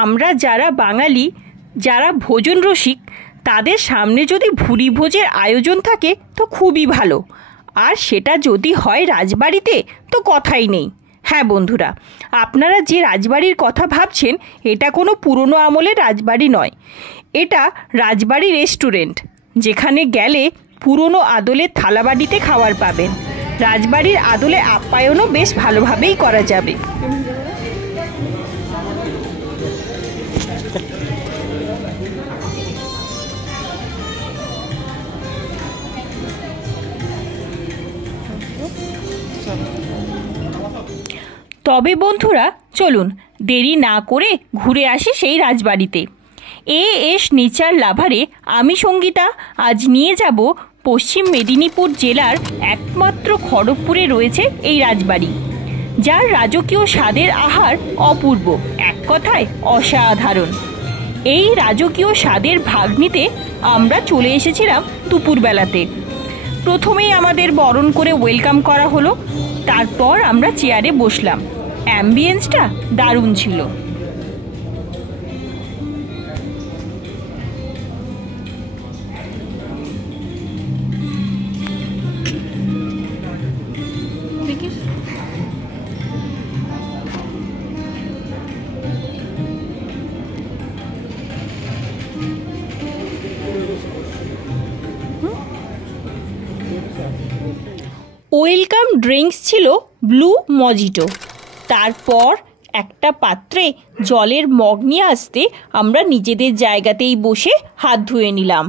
আমরা যারা বাঙালি, যারা ভোজন রসিক, তাদের সামনে যদি ভুরি ভোজের আয়োজন থাকে তো খুবই ভালো। আর সেটা যদি হয় রাজবাড়িতে তো কথাই নেই। হ্যাঁ বন্ধুরা, আপনারা যে রাজবাড়ির কথা ভাবছেন এটা কোনো পুরনো আমলের রাজবাড়ি নয়, এটা রাজবাড়ি রেস্টুরেন্ট, যেখানে গেলে পুরনো আদলের থালাবাড়িতে খাবার পাবেন। রাজবাড়ির আদলে আপ্যায়নও বেশ ভালোভাবেই করা যাবে। তবে বন্ধুরা চলুন দেরি না করে ঘুরে আসি সেই রাজবাড়িতে। এস নেচার লাভারে আমি সঙ্গীতা আজ নিয়ে যাব পশ্চিম মেদিনীপুর জেলার একমাত্র খড়গপুরে রয়েছে এই রাজবাড়ি, যার রাজকীয় স্বাদের আহার অপূর্ব, এক কথায় অসাধারণ। এই রাজকীয় স্বাদের ভাগ নিতে আমরা চলে এসেছিলাম দুপুরবেলাতে। প্রথমেই আমাদের বরণ করে ওয়েলকাম করা হলো, তারপর আমরা চেয়ারে বসলাম। অ্যাম্বিয়েন্সটা দারুণ ছিল। ওয়েলকাম ড্রিঙ্কস ছিল ব্লু মজিটো। তারপর একটা পাত্রে জলের মগ নিয়ে আসতে আমরা নিজেদের জায়গাতেই বসে হাত ধুয়ে নিলাম।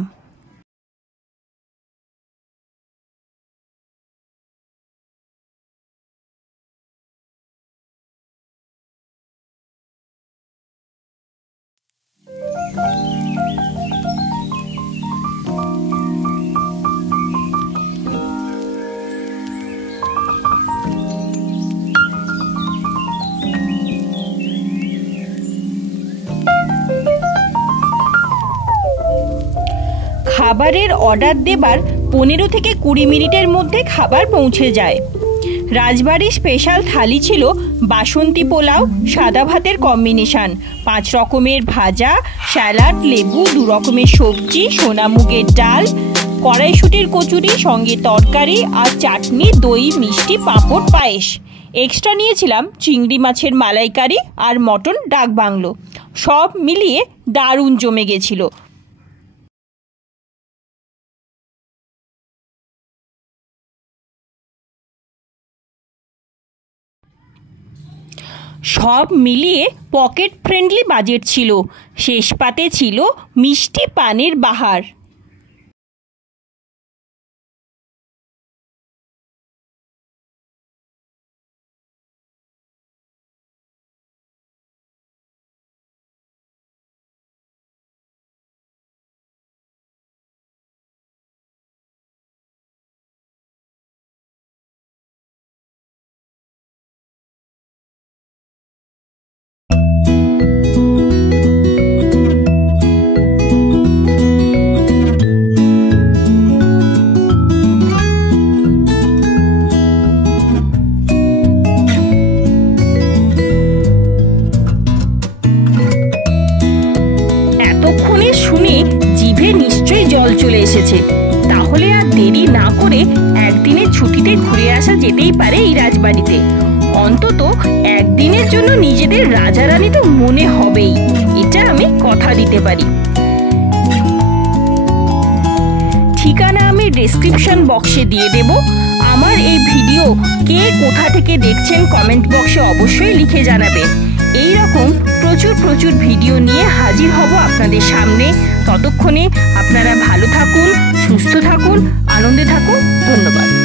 খাবারের অর্ডার দেবার 15 থেকে 20 মিনিটের মধ্যে খাবার পৌঁছে যায়। রাজবাড়ির স্পেশাল থালি ছিল বাসন্তী পোলাও, সাদা ভাতের কম্বিনেশন, 5 রকমের ভাজা, স্যালাড, লেবু, 2 রকমের সবজি, সোনামুগের ডাল, কড়াইশুঁটির কচুরি, সঙ্গে তরকারি আর চাটনি, দই, মিষ্টি, পাঁপড়, পায়েস। এক্সট্রা নিয়েছিলাম চিংড়ি মাছের মালাইকারি আর মটন ডাক বাংলো। সব মিলিয়ে দারুণ জমে গেছিল। সব মিলিয়ে পকেট ফ্রেন্ডলি বাজেট ছিল। শেষ পাতে ছিল মিষ্টি পানের বাহার। জল চলে এসেছে, তাহলে আর দেরি না করে একদিনের ছুটিতে ঘুরে আসা যেতেই পারে এই রাজবাড়িতে। অন্তত একদিনের জন্য নিজেদের রাজা রানী তো মনে হবেই, এটা আমি কথা দিতে পারি। ঠিকানা আমি ডেসক্রিপশন বক্সে দিয়ে দেব। আমার এই ভিডিও কে কোথা থেকে দেখছেন কমেন্ট বক্সে অবশ্যই লিখে জানাবেন। এই রকম প্রচুর ভিডিও নিয়ে হাজির হব আপনাদের সামনে। ততক্ষণে আপনারা ভালো থাকুন, সুস্থ থাকুন, আনন্দে থাকুন। ধন্যবাদ।